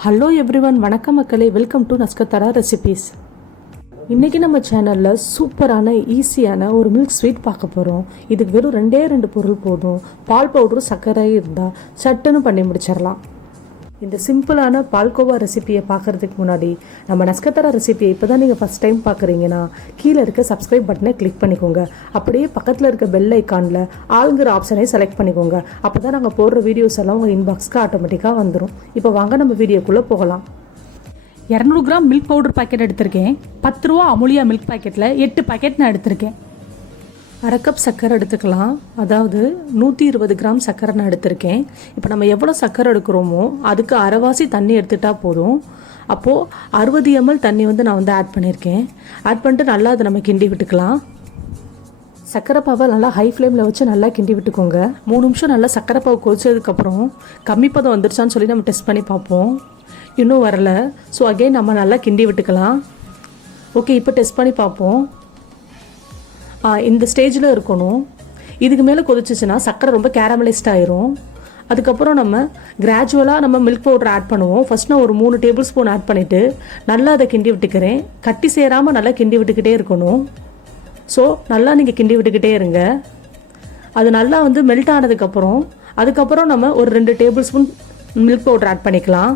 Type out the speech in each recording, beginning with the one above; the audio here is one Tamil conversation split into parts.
ஹலோ எவ்ரிவன், வணக்கம் மக்களே. வெல்கம் டு நஸ்கத் ஆரா ரெசிபீஸ். இன்றைக்கி நம்ம சேனலில் சூப்பரான ஈஸியான ஒரு மில்க் ஸ்வீட் பார்க்க போகிறோம். இதுக்கு வெறும் 2 பொருள் போதும். பால் பவுடரும் சர்க்கரை இருந்தால் சட்டுன்னு பண்ணி முடிச்சிடலாம். இந்த சிம்பிளான பால்கோவா ரெசிபியை பார்க்குறதுக்கு முன்னாடி நம்ம நஸ்கத் ஆரா ரெசிபியை இப்போ தான் நீங்கள் ஃபஸ்ட் டைம் பார்க்குறீங்கன்னா கீழே இருக்க சப்ஸ்கிரைப் பட்டனை கிளிக் பண்ணிக்கோங்க. அப்படியே பக்கத்தில் இருக்க பெல் ஐக்கானில் ஆளுங்கிற ஆப்ஷனை செலக்ட் பண்ணிக்கோங்க. அப்போ தான் நாங்கள் போடுற வீடியோஸ் எல்லாம் உங்கள் இன்பாக்ஸ்க்கு ஆட்டோமேட்டிக்காக வந்துடும். இப்போ வாங்க நம்ம வீடியோக்குள்ளே போகலாம். 200 கிராம் மில்க் பவுடர் பாக்கெட் எடுத்திருக்கேன். 10 ரூபா அமுலியா மில்க் பாக்கெட்டில் 8 பாக்கெட் நான் எடுத்திருக்கேன். 1/2 கப் சர்க்கரை எடுத்துக்கலாம். அதாவது 120 கிராம் சர்க்கரை நான் எடுத்திருக்கேன். இப்போ நம்ம எவ்வளோ சர்க்கரை எடுக்கிறோமோ அதுக்கு அரைவாசி தண்ணி எடுத்துட்டால் போதும். அப்போது 60 ml தண்ணி நான் ஆட் பண்ணியிருக்கேன். ஆட் பண்ணிட்டு நல்லா அதை நம்ம கிண்டி விட்டுக்கலாம். சர்க்கரை பாவை நல்லா ஹை ஃப்ளேமில் வச்சு நல்லா கிண்டி விட்டுக்கோங்க. 3 நிமிஷம் நல்லா சர்க்கரை பாவு கொதிச்சதுக்கப்புறம் கம்மி பதம் வந்துருச்சான்னு சொல்லி நம்ம டெஸ்ட் பண்ணி பார்ப்போம். இன்னும் வரல. ஸோ அகெயின் நம்ம நல்லா கிண்டி விட்டுக்கலாம். ஓகே, இப்போ டெஸ்ட் பண்ணி பார்ப்போம். இந்த ஸ்டேஜில் இருக்கணும். இதுக்கு மேலே கொதிச்சிச்சுன்னா சர்க்கரை ரொம்ப கேரமலைஸ்ட் ஆயிரும். அதுக்கப்புறம் நம்ம கிராஜுவலாக நம்ம மில்க் பவுடர் ஆட் பண்ணுவோம். ஃபஸ்ட் நான் ஒரு 3 டேபிள் ஸ்பூன் ஆட் பண்ணிவிட்டு நல்லா அதை கிண்டி விட்டுக்கிறேன். கட்டி சேராமல் நல்லா கிண்டி விட்டுக்கிட்டே இருக்கணும். ஸோ நல்லா நீங்கள் கிண்டி விட்டுக்கிட்டே இருங்க. அது நல்லா மெல்ட் அதுக்கப்புறம் நம்ம ஒரு 2 table spoon milk powder add பண்ணிக்கலாம்.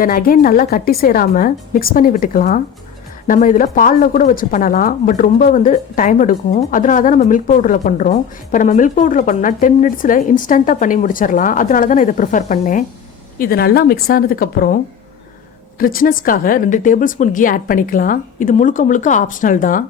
தென் அகெயின் நல்லா கட்டி சேராமல் மிக்ஸ் பண்ணி விட்டுக்கலாம். நம்ம இதில் பாலில் கூட வச்சு பண்ணலாம், பட் ரொம்ப டைம் எடுக்கும். அதனால தான் நம்ம மில்க் பவுடரில் பண்ணுறோம். இப்போ நம்ம மில்க் பவுடரில் பண்ணால் 10 மினிட்ஸில் இன்ஸ்டண்ட்டாக பண்ணி முடிச்சிடலாம். அதனால தான் நான் இதை ப்ரிஃபர் பண்ணேன். இது நல்லா மிக்ஸ் ஆனதுக்கப்புறம் ரிச்னஸ்க்காக 2 டேபிள் ஸ்பூன் கீ ஆட் பண்ணிக்கலாம். இது முழுக்க ஆப்ஷனல் தான்.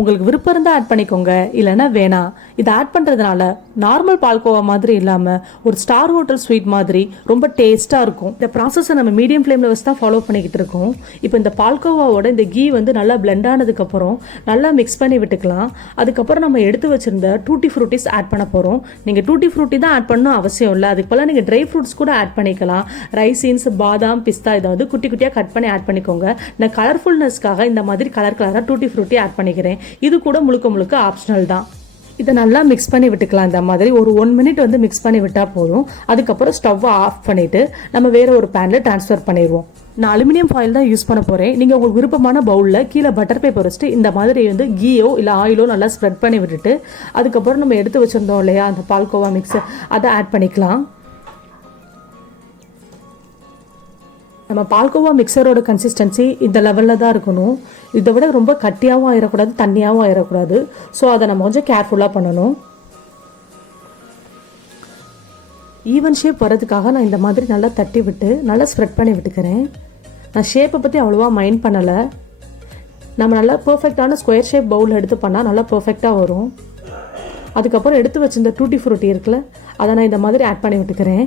உங்களுக்கு விருப்பம் இருந்தால் ஆட் பண்ணிக்கோங்க, இல்லைன்னா வேணாம். இதை ஆட் பண்ணுறதுனால நார்மல் பால்கோவா மாதிரி இல்லாமல் ஒரு ஸ்டார் ஹோட்டல் ஸ்வீட் மாதிரி ரொம்ப டேஸ்ட்டாக இருக்கும். இந்த ப்ராசஸை நம்ம மீடியம் ஃப்ளேமில் வச்சு தான் ஃபாலோ பண்ணிக்கிட்டு இருக்கோம். இப்போ இந்த பால்கோவாவோட இந்த கீ நல்லா பிளெண்ட் ஆனதுக்கப்புறம் நல்லா மிக்ஸ் பண்ணி விட்டுக்கலாம். அதுக்கப்புறம் நம்ம எடுத்து வச்சுருந்த டூட்டி ஃப்ரூட்டிஸ் ஆட் பண்ண போகிறோம். நீங்கள் டூட்டி ஃப்ரூட்டி தான் ஆட் பண்ணணும் அவசியம் இல்லை. அதுக்கு போல் நீங்கள் ட்ரை ஃப்ரூட்ஸ் கூட ஆட் பண்ணிக்கலாம். ரைசின்ஸ், பாதாம், பிஸ்தா இதை குட்டி குட்டியாக கட் பண்ணி ஆட் பண்ணிக்கோங்க. நான் கலர்ஃபுல்னஸ்க்காக இந்த மாதிரி கலராக டூட்டி ஃப்ரூட்டி ஆட் பண்ணிக்கிறேன். இது கூட முழுக்க ஆப்ஷனல் தான். இதை நல்லா மிக்ஸ் பண்ணி விட்டுக்கலாம். இந்த மாதிரி ஒரு 1 மினிட் மிக்ஸ் பண்ணி விட்டால் போதும். அதுக்கப்புறம் ஸ்டவ்வை ஆஃப் பண்ணிவிட்டு நம்ம வேறு ஒரு பேனில் ட்ரான்ஸ்ஃபர் பண்ணிடுவோம். நான் அலுமினியம் ஃபாயில் தான் யூஸ் பண்ண போகிறேன். நீங்கள் உங்களுக்கு விருப்பமான பவுலில் கீழே பட்டர் பேப்பர் வச்சுட்டு இந்த மாதிரி கீயோ இல்லை ஆயிலோ நல்லா ஸ்ப்ரெட் பண்ணி விட்டுட்டு அதுக்கப்புறம் நம்ம எடுத்து வச்சுருந்தோம் இல்லையா அந்த பால்கோவா மிக்ஸ், அதை ஆட் பண்ணிக்கலாம். நம்ம பால்கோவா மிக்சரோட கன்சிஸ்டன்சி இந்த லெவலில் தான் இருக்கணும். இதை விட ரொம்ப கட்டியாகவும் ஆயிடக்கூடாது, தண்ணியாகவும் ஆயிடக்கூடாது. ஸோ அதை நம்ம கொஞ்சம் கேர்ஃபுல்லாக பண்ணணும். ஈவன் ஷேப் வரதுக்காக நான் இந்த மாதிரி நல்லா தட்டி விட்டு நல்லா ஸ்ப்ரெட் பண்ணி விட்டுக்கிறேன். நான் ஷேப்பை பற்றி அவ்வளோவா மைண்ட் பண்ணலை. நம்ம நல்லா பர்ஃபெக்டான ஸ்கொயர் ஷேப் பவுல் எடுத்து பண்ணால் நல்லா பர்ஃபெக்டாக வரும். அதுக்கப்புறம் எடுத்து வச்சிருந்த டூட்டி ஃப்ரூட்டி இருக்குல்ல, அதை நான் இந்த மாதிரி ஆட் பண்ணி விட்டுக்கிறேன்.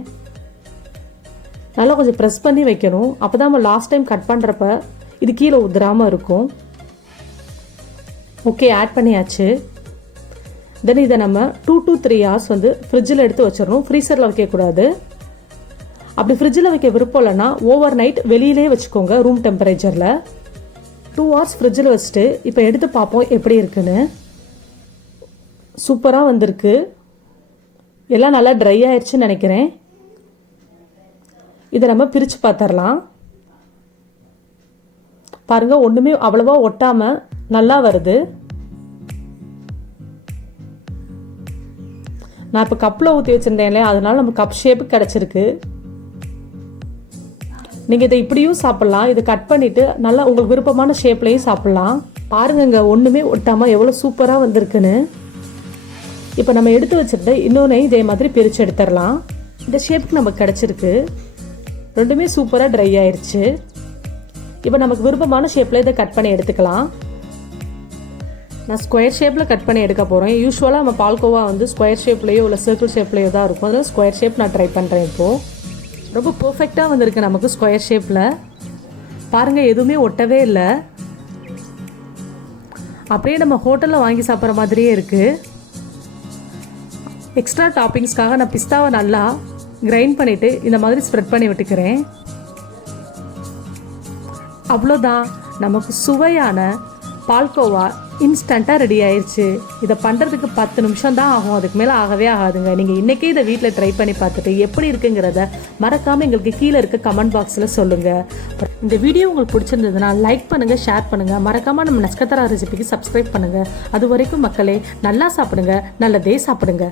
நல்லா கொஞ்சம் ப்ரெஸ் பண்ணி வைக்கணும். அப்போ தான் நம்ம லாஸ்ட் டைம் கட் பண்ணுறப்ப இது கீழே உதிராமல் இருக்கும். ஓகே, ஆட் பண்ணியாச்சு. தென் இதை நம்ம 2 to 3 hours ஃப்ரிட்ஜில் எடுத்து வச்சிடணும். ஃப்ரீசரில் வைக்கக்கூடாது. அப்படி ஃப்ரிட்ஜில் வைக்க விருப்பம் இல்லைன்னா ஓவர் நைட் வெளியிலே வச்சுக்கோங்க, ரூம் டெம்பரேச்சரில். 2 hours ஃப்ரிட்ஜில் வச்சுட்டு இப்போ எடுத்து பார்ப்போம் எப்படி இருக்குன்னு. சூப்பராக வந்திருக்கு. எல்லாம் நல்லா ட்ரை ஆயிடுச்சுன்னு நினைக்கிறேன். இதை நம்ம பிரித்து பார்த்துடலாம். பாருங்கள், ஒன்றுமே அவ்வளோவா ஒட்டாமல் நல்லா வருது. நான் இப்போ கப்பில் ஊற்றி வச்சுருந்தேன் இல்லையா, அதனால நம்ம கப் ஷேப்பு கிடச்சிருக்கு. நீங்கள் இதை இப்படியும் சாப்பிட்லாம். இதை கட் பண்ணிவிட்டு நல்லா உங்களுக்கு விருப்பமான ஷேப்லேயும் சாப்பிட்லாம். பாருங்கங்க, ஒன்றுமே ஒட்டாமல் எவ்வளோ சூப்பராக வந்திருக்குன்னு. இப்போ நம்ம எடுத்து வச்சுருந்த இன்னொன்று இதே மாதிரி பிரித்து எடுத்துடலாம். இந்த ஷேப்புக்கு நமக்கு கிடச்சிருக்கு. ரெண்டுமே சூப்பராக ட்ரை ஆயிடுச்சு. இப்போ நமக்கு விருப்பமான ஷேப்பில் இதை கட் பண்ணி எடுத்துக்கலாம். நான் ஸ்கொயர் ஷேப்பில் கட் பண்ணி எடுக்க போகிறேன். யூஸ்வலாக நம்ம பால்கோவா ஸ்கொயர் ஷேப்லேயோ இல்லை சர்க்கிள் ஷேப்லேயோ தான் இருக்கும். அதனால் ஸ்கொயர் ஷேப் நான் ட்ரை பண்ணுறேன். இப்போது ரொம்ப பர்ஃபெக்டாக வந்திருக்கு நமக்கு ஸ்கொயர் ஷேப்பில். பாருங்கள், எதுவுமே ஒட்டவே இல்லை. அப்படியே நம்ம ஹோட்டலில் வாங்கி சாப்பிட்ற மாதிரியே இருக்குது. எக்ஸ்ட்ரா டாப்பிங்ஸ்க்காக நான் பிஸ்தாவை நல்லா கிரைண்ட் பண்ணிவிட்டு இந்த மாதிரி ஸ்ப்ரெட் பண்ணி விட்டுக்கிறேன். அவ்வளோதான், நமக்கு சுவையான பால்கோவா இன்ஸ்டண்ட்டாக ரெடி ஆயிடுச்சு. இதை பண்ணுறதுக்கு 10 நிமிஷம் தான் ஆகும், அதுக்கு மேலே ஆகவே ஆகாதுங்க. நீங்கள் இன்றைக்கே இதை வீட்டில் ட்ரை பண்ணி பார்த்துட்டு எப்படி இருக்குங்கிறத மறக்காமல் எங்களுக்கு கீழே இருக்க கமெண்ட் பாக்ஸில் சொல்லுங்கள். இந்த வீடியோ உங்களுக்கு பிடிச்சிருந்ததுன்னா லைக் பண்ணுங்கள், ஷேர் பண்ணுங்கள், மறக்காமல் நம்ம நஸ்கத் ஆரா ரெசிபிக்கு சப்ஸ்கிரைப் பண்ணுங்கள். அது வரைக்கும் மக்களே நல்லா சாப்பிடுங்க, நல்லதே சாப்பிடுங்க.